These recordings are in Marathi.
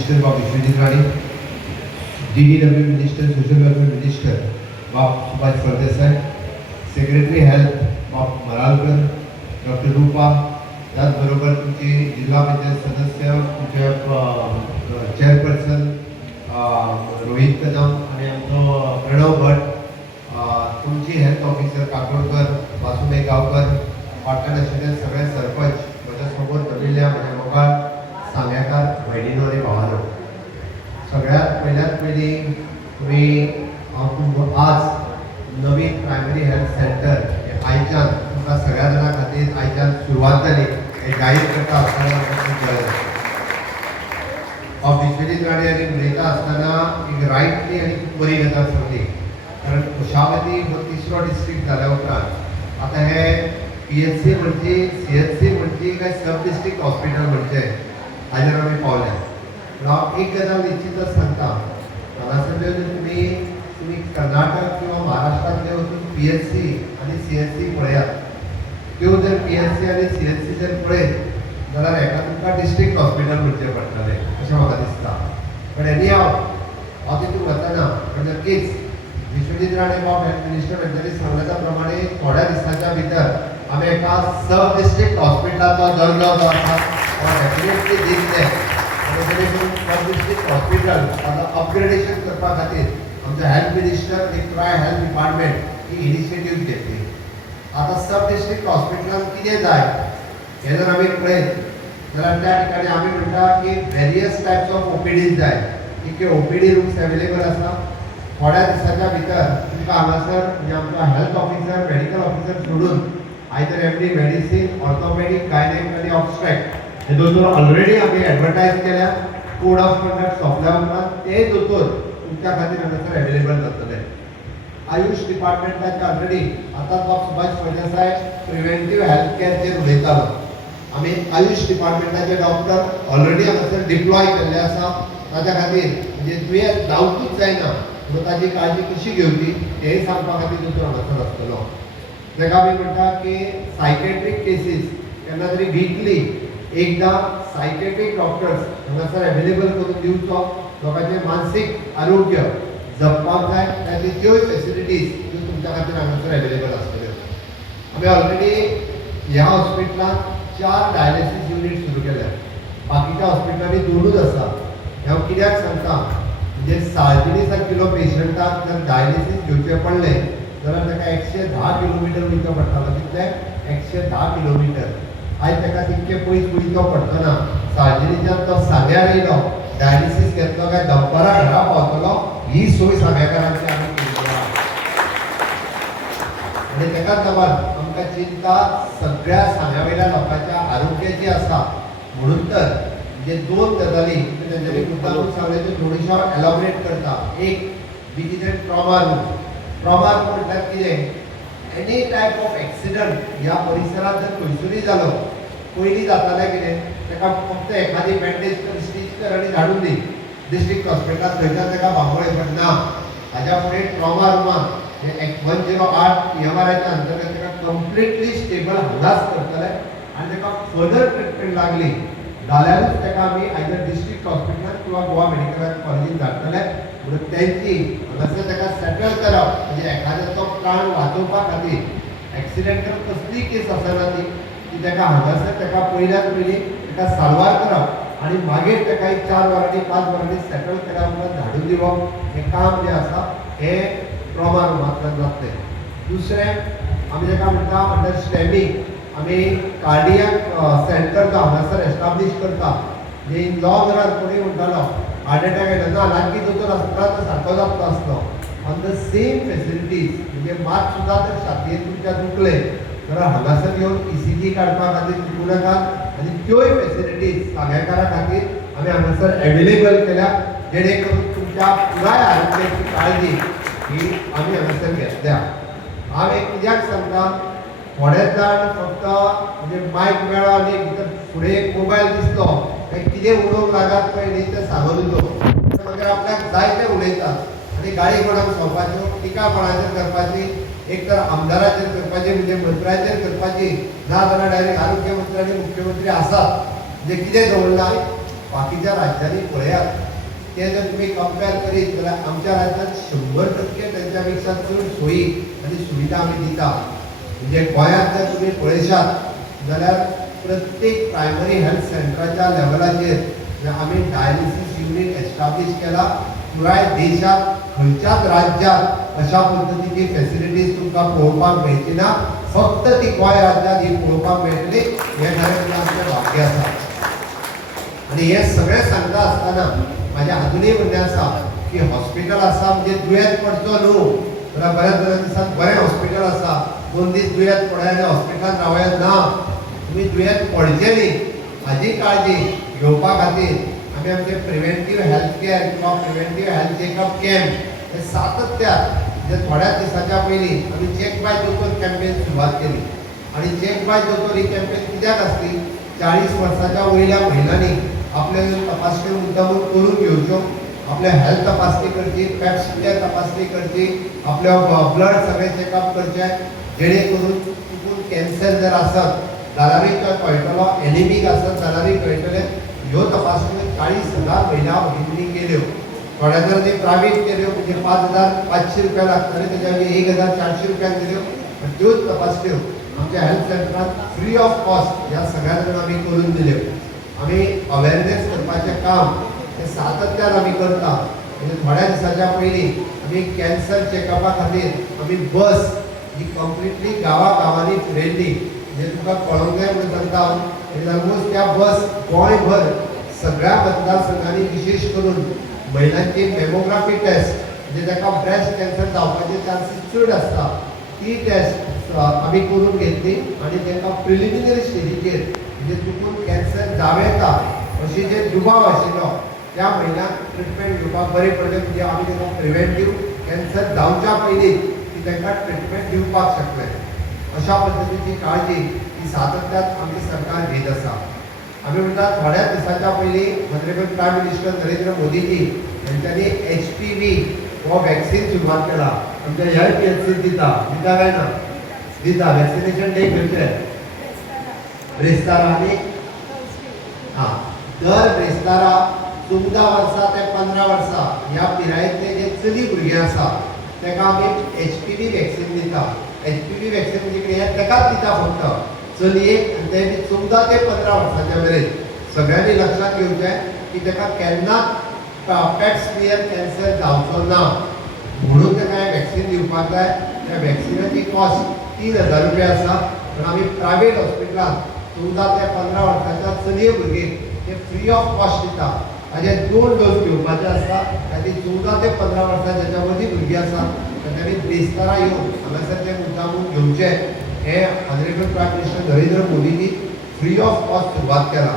मिनिस्टर बाब Vishwajit Rane, DDW minister, social welfare minister बाब सुभाष फळदेसाई, सेक्रेटरी हेल्थ बाब मरालकर, डॉक्टर रूपा, त्याचबरोबर तुमचे जिल्हा पंचायत सदस्य, तुमचे चेअरपर्सन रोहित कदम आणि आमचो प्रणव भट, तुमची हेल्थ ऑफिसर काकोडकर, वासुदेव गावकर, वाटण आशिल्ले सगळे सरपंच, माझ्या समोर जमिल्ल्या माझ्या मोगाळ सांग्याकार भयणीनो आणि भावानो, सगळ्यात पयली तुम्ही आज नवीन प्रायमरी हेल्थ सेंटर हे आयच्यान तुमकां सगळ्या जाणां खातीर आयच्यान सुरवात जाली हे जाहीर करता आसतना खूब बरें जालें. विश्वजीत राणे यांनी उलयता आसतना एक रायटली आनी खूब बरी गजाल सांगली, कारण कुशावती हो 3रो डिस्ट्रिक्ट जाल्या उपरांत आतां हे PHC म्हणजे CHC म्हणजे काय सब डिस्ट्रिक्ट हॉस्पिटल म्हणजे हाजेर आमी पावल्या. हांव एक गजाल निश्चितच सांगता, हांगासर तुम्ही कर्नाटक किंवा महाराष्ट्रातले वचून PHC आणि CHC पळयात, त्यो जर PHC आणि CHC जर पळयत जाल्यार हेका तुमकां डिस्ट्रिक्ट हॉस्पिटल म्हणचें पडटलें अशें म्हाका दिसता. पण एनी हांव तितून वचना, पण नक्कीच विश्वजीत राणे बाब हेल्थ मिनिस्टर हांच्यानी सांगल्या प्रमाणे थोड्या दिसांच्या भितर आमी एका सब डिस्ट्रिक्ट हॉस्पिटलाचो दर्जो जो आसा तो डेफिनेटली दितले. आनी सब डिस्ट्रिक्ट हॉस्पिटल ताचो अपग्रेडेशन करपा खातीर आमचो हेल्थ मिनिस्टर आनी ट्राय हेल्थ डिपार्टमेंट ही इनिशिएटीव घेतली. आतां सब डिस्ट्रिक्ट हॉस्पिटलान कितें जाय हे जर आमी पळयत जाल्यार त्या ठिकाणी आमी म्हणटा की वेरियस टायप्स ऑफ OPDs जाय. इतके OPD रूम्स अवेलेबल आसा. थोड्या दिसांच्या भितर तुमकां हांगासर म्हणजे आमचो हेल्थ ऑफिसर, मेडिकल ऑफिसर सोडून either MD medicine, orthopaedic, gynaec आनी ऑब्स्ट्रॅक्ट हे दोतोर ऑलरेडी आमी एडवर्टायज केल्या. कोड ऑफ कंडक्ट सोंपल्या उपरांत ते दोतोर तुमच्या खातीर हांगासर अवेलेबल जातले. आयुष डिपार्टमेंटाचे ऑलरेडी आतां तो सुभाष फळदेसाय प्रिव्हेंटीव हेल्थ केअरचेर उलयतालो. आमी आयुष डिपार्टमेंटाचे डॉक्टर ऑलरेडी हांगासर डिप्लॉय केल्ले आसा. ताच्या खातीर म्हणजे दुयेंस जावंकूच जायना म्हणून ताची काळजी कशी घेवची हेंय सांगपा खातीर दोतोर हांगासर आसतलो. ताका आमी म्हणटा की सायकेट्रीक केसीस केन्ना तरी वीकली एकदां सायकेट्रीक डॉक्टर्स हांगासर अवेलेबल करून दिवचो. लोकांचें मानसीक आरोग्य जपपाक जाय ताची त्योय फेसिलिटीज ज्यो तुमच्या खातीर हांगासर अवेलेबल आसतल्यो. आमी ऑलरेडी ह्या हॉस्पिटलांत 4 डायलिसीस युनिट सुरू केल्या. बाकीच्या हॉस्पिटलांनी 2च आसा. हांव कित्याक सांगता म्हणजे 47 किलो पेशंटाक जर डायलिसीस घेवचें पडलें जाल्यार ताका 110 किलोमिटर वयचो पडटालो. कितले 110 किलोमिटर. आयज ताका तितके पयस वयचो पडटना सार्जिनीच्यान तो सांग्यार येयलो, डायलिसीस घेतलो काय दनपारा घरा पावतलो, ही सोय सांग्याकारांची आमी केल्ली आसा. आनी ताकाच लागून आमकां चिंता सगळ्या सांग्यावयल्या लोकांच्या आरोग्याची आसा. म्हणून तर म्हणजे 2 गजाली तेंच्यांनी मुद्दामून सांगले त्यो थोड्योश्यो एलॉबरेट करता. एक कितें ट्रॉमा रूम. ट्रॉमा रूम म्हटल्यार कितें, एनी टायप ऑफ एक्सिडंट ह्या परिसरात जर खंयसरूय जालो, पयलीं जातालें कितें, ताका फक्त एखादी बँडेज कर, स्टीच कर आनी धाडून दी डिस्ट्रिक्ट हॉस्पिटलांत. थंयच्यान ताका बांबोळे पण ना. हाज्या फुडें ट्रॉमा रूमांत 108 EMRच्या अंतर्गत ताका कंप्लिटली स्टेबल हांगाच करतले आनी ताका फर्दर ट्रिटमेंट लागली जाल्यारूच ताका आमी आयदर डिस्ट्रिक्ट हॉस्पिटलांत किंवा गोवा मेडिकल कॉलेजींत धाडटले. म्हणून तेंची हांगासर ताका सेटल करप म्हणजे एखाद्याचो प्राण वाचोवपा खातीर एक्सिडेंटल कसली केस आसना ती ताका हांगासर ताका पयल्याच पयली ताका सारवार करप आनी मागीर ताका 4 वरांनी 5 वरांनी सेटल केल्या उपरांत धाडून दिवप हें काम जें आसा हें ट्रॉमा रूमांतल्यान जातलें. दुसरें आमी ताका म्हणटा अंडर स्टॅमीक आमी कार्डियाक सेंटर जो हांगासर एस्टाब्लीश करता. म्हणजे इन लॉंग रन कोणी म्हणटालो हार्ट अटॅक येना लागीं दोतोर आसता तो सारको जातलो आसलो. ऑन द सेम फेसिलिटीज म्हणजे मात सुद्दां जर छातयेन तुमच्या दुखले जाल्यार हांगासर येवन ECG काडपा खातीर चुकूं नाकात आनी त्योय फेसिलिटीज सांग्याकारा खातीर आमी हांगासर अवेलेबल केल्या जेणे करून तुमच्या पुराय आरोग्याची काळजी ही आमी हांगासर घेतल्या. हांव एक कित्याक सांगता, थोडेच जाण फक्त म्हणजे मायक मेळ्ळो आनी भितर फुडें एक मोबायल दिसलो काय कितें उलोवंक लागत पळय न्ही तें सांगून दिलो मागीर आपल्याक जाय तें उलयतात आनी गाळी कोणाक सोंपपाच्यो, टिका कोणाचेर करपाची, एक तर आमदाराचेर करपाची म्हणजे मंत्र्याचेर करपाची ना जाल्यार डायरेक्ट आरोग्य मंत्री आनी मुख्यमंत्री आसात म्हणजे कितें दवरलां बाकीच्या राज्यांनी पळयात ते जर तुम्ही कंपेअर करीत जाल्यार आमच्या राज्यांत 100% त्यांच्यापेक्षा चड सोयी आनी सुविधा आमी दिता. म्हणजे गोंयांत जर तुमी पळयशात जाल्यार प्रत्येक प्रायमरी हेल्थ सेंटराच्या लेवलाचेर आमी डायलिसीस युनिट एस्टाब्लिश केला. पुराय देशात खंयच्याच राज्यात अशा पद्धतीची फॅसिलिटीज तुमकां पळोवपाक मेळची ना. फक्त ती गोंय राज्यांत ही पळोवपाक मेळटली. हे खरें आमचें भाग्य आसा. आनी हे सगळें सांगता आसतना म्हाजें अजुनूय म्हणणें आसा की हॉस्पिटल आसा म्हणजे दुयेंत पडचो न्हू. जाल्यार बऱ्याच दिसांत बरें हॉस्पिटल आसा, 2 दीस दुयेंत पडलें आनी हॉस्पिटलांत रावयात ना. तुमी दुयेंत पडचें न्ही हाजी काळजी घेवपा खातीर आमी आमचे प्रिव्हेंटीव हेल्थ केअर किंवा प्रिव्हेंटीव हेल्थ चेकअप कॅम्प हे सातत्यान म्हणजे थोड्याच दिसाच्या पयलीं आमी चेक बाय दोतोर कॅम्पेन सुरवात केली. आनी चेक बाय दोतोर ही कॅम्पेन कित्याक आसली? 40 वर्साच्या वयल्या महिलांनी आपले तपासणी मुद्दामून करून घेवच्यो, आपले हेल्थ तपासणी करची, पॅप्समियर तपासणी करची, आपले ब्लड सगळें चेकअप करचे, जेणे करून चुकून कॅन्सर जर आसत जाल्यारूय तो कळटलो, एनिमीक आसत जाल्यारूय कळटलें. ह्यो तपासण्यो 40,000 महिला भगिनींनी केल्यो. थोड्या जर ते प्रायवेट केल्यो म्हणजे 5,500 रुपया लागताले, तेच्या 1,400 रुपयांक दिल्यो. पण त्योच तपासण्यो आमच्या हेल्थ सेंटरांत फ्री ऑफ कॉस्ट ह्या सगळ्या जाणांक आमी करून दिल्यो. आमी अवेरनेस करपाचें काम हें सातत्यान आमी करता. म्हणजे थोड्या दिसाच्या पयलीं आमी कॅन्सर चेकअपा खातीर आमी बस ही कंप्लिटली गांवांनी फिरयल्ली. म्हणजे तुमकां कळोंक जाय म्हणून सांगता हांव, ऑलमोस्ट त्या बस गोंयभर सगळ्या मतदारसंघांनी विशेश करून महिलांची मॅमोग्राफी टेस्ट म्हणजे ताका ब्रेस्ट कॅन्सर जावपाचे चान्सीस चड आसता ती टेस्ट आमी करून घेतली. आनी तांकां प्रिलिमिनरी स्टेजीचेर म्हणजे चुकून कॅन्सर जावं येता अशी जे दुबाव आशिल्लो त्या महिलांक ट्रिटमेंट घेवपाक बरें पडलें. म्हणजे आमी तांकां प्रिव्हेंटीव कॅन्सर जावच्या पयलीं ती तांकां ट्रिटमेंट दिवपाक शकले. अशा पद्धतीची काळजी ही सातत्यान आमचे सरकार घेत आसा. आमी म्हणटा थोड्याच दिसाच्या पयलीं honourable prime minister Narendra Modiji हांच्यांनी HPV हो वॅक्सीन सुरवात केला. आमच्या ह्या PHCत दिता काय ना? दिता. वॅक्सिनेशन डे खंयचे? ब्रेस्तारा. आनी दर ब्रेस्तारा 14 वर्सां ते 15 वर्सां ह्या पिरायेंतले जे चली भुरगे आसा ताका आमी HPV वॅक्सीन दिता. HPV वॅक्सीन म्हणजे कितें? ताकाच दिता फक्त चलयेक आनी ते 14 ते 15 वर्सांच्या मेरेन. सगळ्यांनी लक्षात घेवचें की ताका केन्नाच पॅप्समियर कॅन्सर जावचो ना म्हणून ताका हें वॅक्सीन दिवपाक जाय. त्या वॅक्सिनाची कॉस्ट 3,000 रुपया आसा. पण आमी प्रायवेट हॉस्पिटलांत 14 ते 15 वर्सांच्या चलये भुरगेक ते फ्री ऑफ कॉस्ट दिता. ताजे 2 डोस घेवपाचे आसता. आनी 14 ते 15 वर्सां जाच्या मदीं भुरगीं आसा तांच्यांनी बेस्तारा येवन हांगासर ते मुद्दामून घेवचें. हे ऑनरेबल प्रायम मिनिस्टर नरेंद्र मोदींनी फ्री ऑफ कॉस्ट सुरवात केला.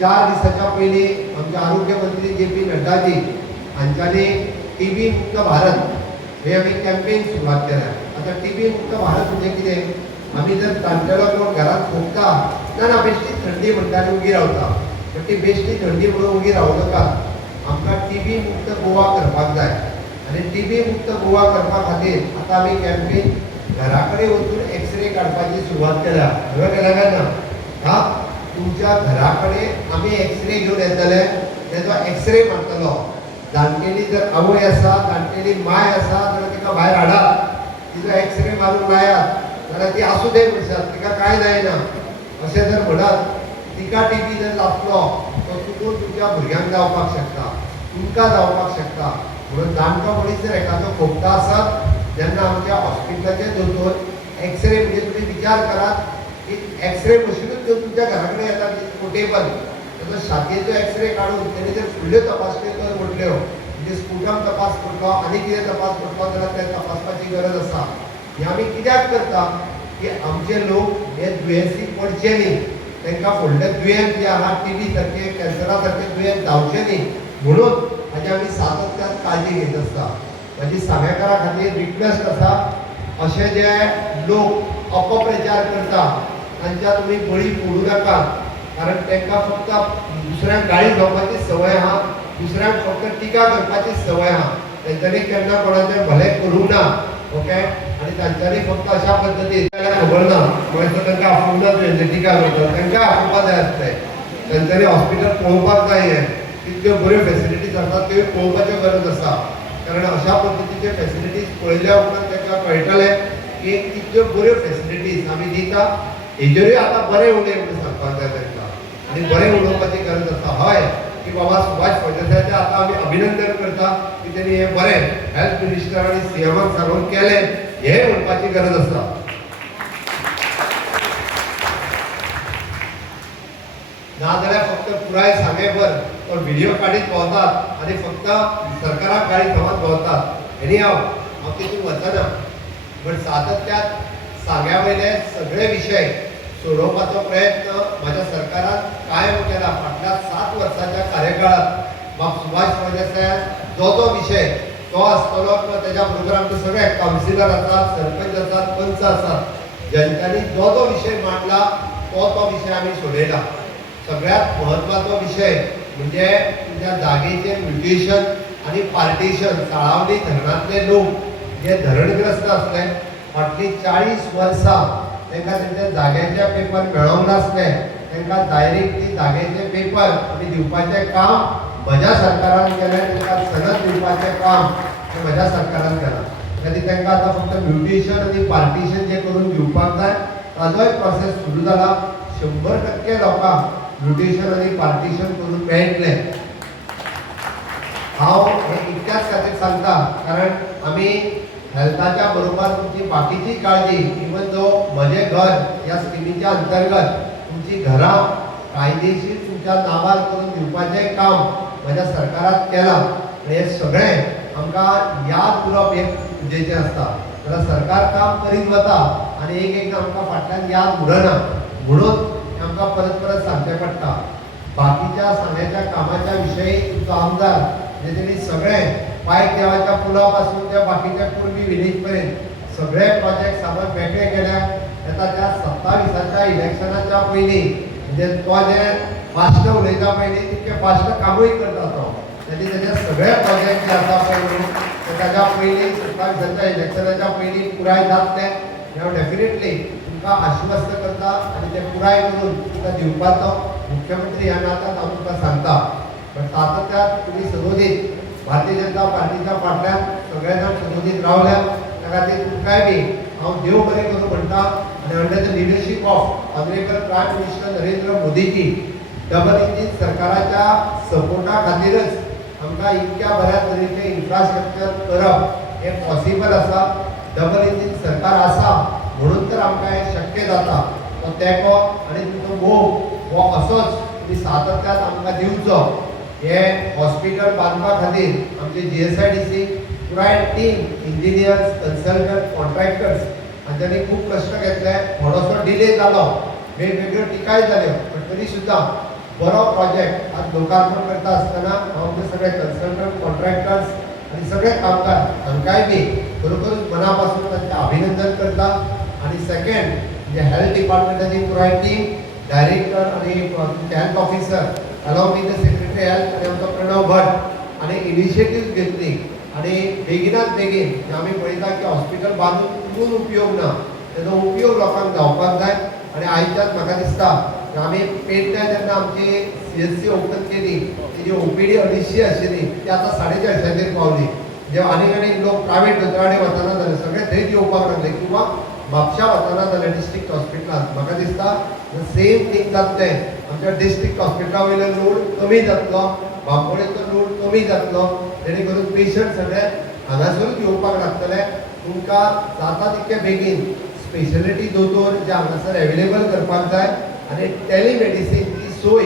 4 दिसाच्या पयलीं आमचे आरोग्य मंत्री JP नड्डाजी हांच्यांनी TB मुक्त भारत हे आमी कॅम्पेन सुरवात केल्या. आतां TB मुक्त भारत म्हणजे कितें? आमी जर जाणटेलो कोण घरांत खोंकता ना बेश्टी थंडी म्हणटा आनी उगी रावता, पण ती बेश्टी थंडी म्हणून उगी रावूं नाका. आमकां TB मुक्त गोवा करपाक जाय. आनी TB मुक्त गोवा करपा खातीर आतां आमी कॅम्पेन घरा कडेन वचून एक्सरे काडपाची सुरवात केल्या. केल्या काय ना? तुमच्या घरा कडेन आमी एक्सरे घेवन येतले, तेजो एक्सरे मारतलो. जाणटेली जर आवय आसा, जाणटेली माय आसा जाल्यार तिका भायर हाडात, तिजो एक्सरे मारून लायात. जाल्यार ती आसूं दे म्हणशात, तिका कांय जायना अशें जर म्हणत. तिका TB जर जातलो तो चुकून तुमच्या भुरग्यांक जावपाक शकता, तुमकां जावपाक शकता. म्हणून जाणटो मनीस जर एखादो खोंकता आसत जेन्ना आमच्या हॉस्पिटलाचे दोतोर एक्सरे म्हणजे तुमी विचार करात की एक्सरे मशिनूच घेवन तुमच्या घरा कडेन येता पोर्टेबल, तेजो छातयेचो एक्सरे काडून तेणी जर फुडल्यो तपासण्यो कर म्हटल्यो म्हणजे स्पुटम तपास करतलो आनी कितें तपास करतलो जाल्यार ते तपासपाची गरज आसा. हें आमी कित्याक करता की आमचे लोक हे दुयेंसी पडचे न्ही, तांकां फुडलें दुयेंस जें आहा TB सारकें कॅन्सरा सारकें दुयेंस जावचें न्ही म्हणून हाजी आमी सातत्यान काळजी घेत आसता. म्हाजी सामेकारा खातीर रिक्वेस्ट आसा, अशे जे लोक अपप्रचार करता तांच्या तुमी बळी पडूं नाका. कारण तांकां फक्त दुसऱ्यांक गाळी जावपाची संवय आहा, दुसऱ्यांक फक्त टिका करपाची संवय आहा. तेंच्यांनी केन्ना कोणाचें भलें करूंक ना. ओके. आनी तांच्यांनी फक्त अशा पद्दतीन खबर ना, तांकां आपोवनाच टिका करता, तांकां आपोवपा जाय आसलें. तांच्यांनी हॉस्पिटल पळोवपाक जाय हे कितल्यो बऱ्यो फॅसिलिटीज आसात त्यो पळोवपाच्यो गरज आसा कारण अशा पद्दतीचे फॅसिलिटीज पळयल्या उपरांत ताका कळटलें की कितल्यो बऱ्यो फॅसिलिटीज आमी दिता हेजेरूय आतां बरें उलय म्हणून सांगपाक जाय तांकां आनी बरें उलोवपाची गरज आसा हय की बाबा सुभाष फळदेसायाचें आतां आमी अभिनंदन करता की तेणी हें बरें हेल्थ मिनिस्टर आनी सीएमाक सांगून केलें हें म्हणपाची गरज आसा नाजाल्यार फक्त पुराय सांगेभर तो व्हिडिओ काडीत भोंवतात आनी फक्त सरकाराक गाडी थमात भोंवतात एनी हांव तितून वचना बट सातत्यान सांग्या वयले सगळे विशय सोडोवपाचो प्रयत्न म्हाज्या सरकारान कायम केला फाटल्या 7 वर्सांच्या कार्यकाळांत म्हाका सुभाष फळदेसायान जो विशय तो आसतलो किंवा तेज्या बरोबर आमचे सगळे कावन्सिलर आसात सरपंच आसात पंच आसात जनतांनी जो विशय मांडला तो विशय आमी सोडयला सगळ्यात महत्वाचो विषय म्हणजे तुमच्या जागेचे म्युटेशन आणि पार्टिशन साळावली धरणातले लोक जे धरणग्रस्त असले फाटली 40 वर्सां तांकां तेंच्या जाग्याचे पेपर मेळोंक नासले तांकां डायरेक्टली जाग्याचे पेपर आमी दिवपाचें काम म्हज्या सरकारान केलें तांकां सनद दिवपाचें काम म्हज्या सरकारान केलां खातीर तांकां आतां फक्त म्युटेशन आनी पार्टिशन जे करून दिवपाक जाय ताजोय प्रोसेस सुरू जाला 100% लोकांक म्युटेशन आनी पार्टिशन करून मेळटलें हांव इतक्याच खातीर सांगता कारण आमी हेल्थाच्या बरोबर तुमची बाकीची काळजी इवन जो म्हजें घर ह्या स्किमीच्या अंतर्गत तुमची घरां कायदेशीर तुमच्या नांवार करून दिवपाचें काम म्हज्या सरकारान केलां आनी हें सगळें आमकां याद उरप एक गरजेचें आसता जाल्यार सरकार काम करीत वता आनी एकदां आमकां फाटल्यान याद उरना म्हणून आमकां परत सांगचें पडटा बाकीच्या सांग्याच्या कामाच्या विशयी तुमचो आमदार जे तेणी सगळें पायक देवाच्या पुला पासून ते बाकीच्या पूर्वी विलेज पर्यंत सगळे प्रोजेक्ट सामान वेगळे केल्या येता त्या 27च्या इलेक्शनाच्या पयलीं म्हणजे तो जे फास्ट उलयता पयलीं तितके फास्ट कामूय करता तो तेजे सगळे प्रोजेक्ट जे आसा पळय ताच्या पयलीं 27च्या इलेक्शनाच्या पयलीं पुराय जातले हांव डेफिनेटली तुमकां आश्वस्त करता आनी ते पुराय करून तुमकां दिवपाचो मुख्यमंत्री ह्या नात्यान हांव तुमकां सांगता पण सातत्यान तुमी सदोदीत भारतीय जनता पार्टीच्या फाटल्यान सगळे जाण सदोदीत रावल्या त्या खातीर तुमकांय बी हांव देव बरें करूं म्हणटा आनी under the leadership of honourable prime minister Narendra Modi ji double engine सरकाराच्या सपोर्टा खातीरच आमकां इतक्या बऱ्या तरेचे इन्फ्रास्ट्रक्चर करप हें पॉसिबल आसा डबल इंजीन सरकार आसा म्हणून तर आमकां हें शक्य जाता तो तेंको आनी तुमचो मोग हो असोच तुमी सातत्यान आमकां दिवचो हे हॉस्पिटल बांदपा खातीर आमचे GSIDC पुराय टीम इंजिनियर्स कन्सल्टंट कॉन्ट्रॅक्टर्स हांच्यांनी खूब कश्ट घेतले थोडोसो डिले जालो वेगवेगळ्यो टिकाय जाल्यो पण तरी सुद्दां बरो प्रोजेक्ट आज लोकार्पण करता आसतना हांव आमचे सगळे कन्सल्टंट कॉन्ट्रॅक्टर्स आनी सगळे कामगार हांकांय बी खरोखरूच मना पासून तांचें अभिनंदन करता आनी सेकंड म्हणजे हेल्थ डिपार्टमेंटाची पुराय टीम डायरेक्टर आनी health officer along with the secretary health आनी आमचो प्रणव भट आनी इनिशिएटिव्ह घेतली आनी बेगिनात बेगीन आमी पळयता की हॉस्पिटल बांदून उपयोग ना तेजो उपयोग लोकांक जावपाक जाय आनी आयच्यान म्हाका दिसता आमी पेडण्या जेन्ना आमची CSC ओपन केली तेजी OPD 250 आशिल्ली ती आतां 450 पावली जे आनी लोक प्रायवेट दोतोराडे वचना जाले सगळे थंयच येवपाक लागले किंवा म्हापशा वचना जाले डिस्ट्रिक्ट हॉस्पिटलांत म्हाका दिसता सेम थींग जातलें आमच्या डिस्ट्रिक्ट हॉस्पिटला वयलो लोड कमी जातलो बांबोळेचो लोड कमी जातलो जेणे करून पेशंट सगळे हांगासरूच येवपाक लागतले तुमकां जाता तितके बेगीन स्पेशलिटी दोतोर जे हांगासर एवेलेबल करपाक जाय आनी टेलिमेडिसीन ती सोय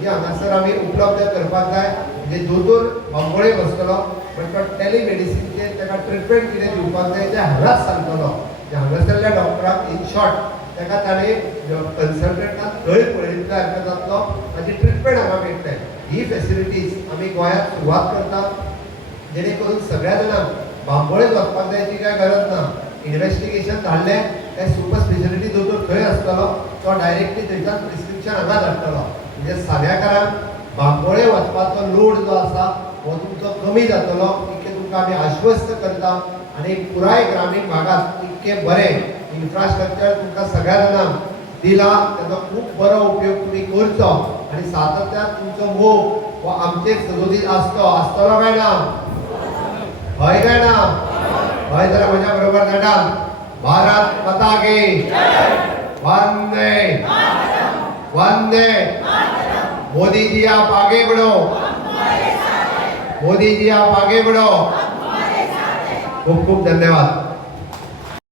जी हांगासर आमी उपलब्ध करपाक जाय म्हणजे दोतोर बांबोळे वचतलो पण तो टेलिमेडिसीनचेर ताका ट्रिटमेंट कितें दिवपाक जाय तें हांगाच सांगतलो जे हांगासरल्या डॉक्टराक इन शॉर्ट ताका ताणें कन्सल्टंटाक थंय पळयतल्या सारको जातलो ताची ट्रिटमेंट हांगा मेळटलें ही फॅसिलिटीज आमी गोंयांत सुरवात करता जेणे करून सगळ्या जाणांक बांबोळेच वचपाक जायची काय गरज ना इन्वेस्टिगेशन धाडलें काय सुपर स्पेशलिटी दोतोर थंय आसतलो तो डायरेक्टली थंयच्यान प्रिस्क्रिप्शन हांगा धाडटलो म्हणजे सान्याकारांक बांबोळे वचपाचो लोड जो आसा हो तुमचो कमी जातलो इतकें तुमकां आमी आश्वस्त करता आनी पुराय ग्रामीण भागात इतकें बरें इन्फ्रास्ट्रक्चर तुमकां सगळ्या जाणांक दिला ताचो खूब बरो उपयोग तुमी करचो आणि सातत्यात तुमचं मोग व आमचे सदोदीत असतो काय ना हय काय ना हय जरा माझ्या बरोबर दादा भारत माता की वंदे वंदे मोदी जी आप आगे बढ़ो मोदी जी आप आगे बढ़ो खूप खूप धन्यवाद.